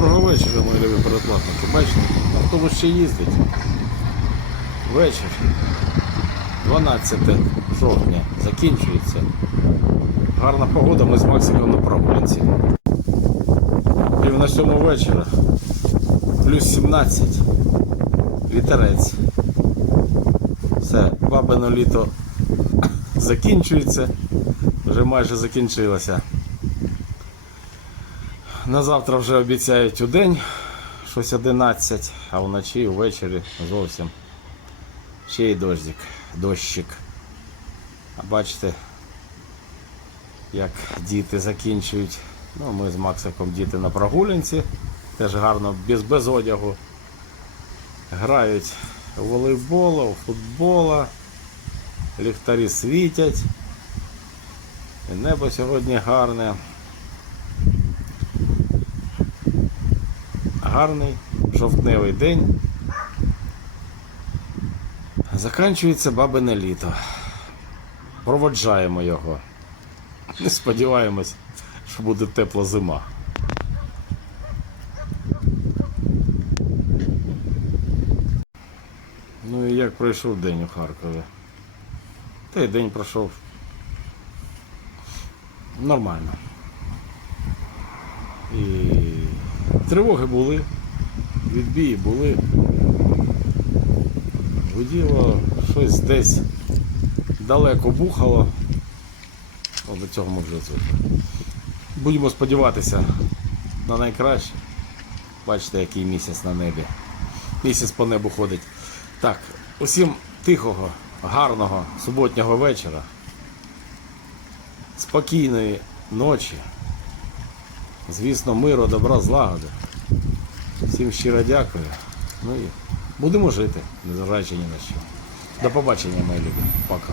Доброго вечора, мої любі передплатники. Бачите, автобус ще їздить. Вечір. 12 жовтня закінчується. Гарна погода, ми з Максиком на прогулянці. Пів на сьому вечора. Плюс 17. Вітерець. Все, бабино літо закінчується. Вже майже закінчилося. На завтра вже обіцяють у день щось 11, а вночі ввечері зовсім ще й дощик, дощик. А бачите, як діти закінчують. Ну, ми з Максиком діти на прогулянці, теж гарно, без, без одягу. Грають у волейбола, футбола, ліхтарі світять. І небо сьогодні гарне. Гарний жовтневий день. Заканчується бабине літо. Проводжаємо його. І сподіваємось, що буде тепла зима. Ну і як пройшов день у Харкові? Та й день пройшов нормально. І тривоги були, відбії були. Гуділо, щось десь далеко бухало. О, до цього ми вже звикли. Будемо сподіватися на найкраще. Бачите, який місяць на небі. Місяць по небу ходить. Так, усім тихого, гарного суботнього вечора. Спокійної ночі. Звісно, миру, добра, злагоди. Всім щиро дякую. Ну і будемо жити, незважаючи ні на що. До побачення, мої любі. Пока.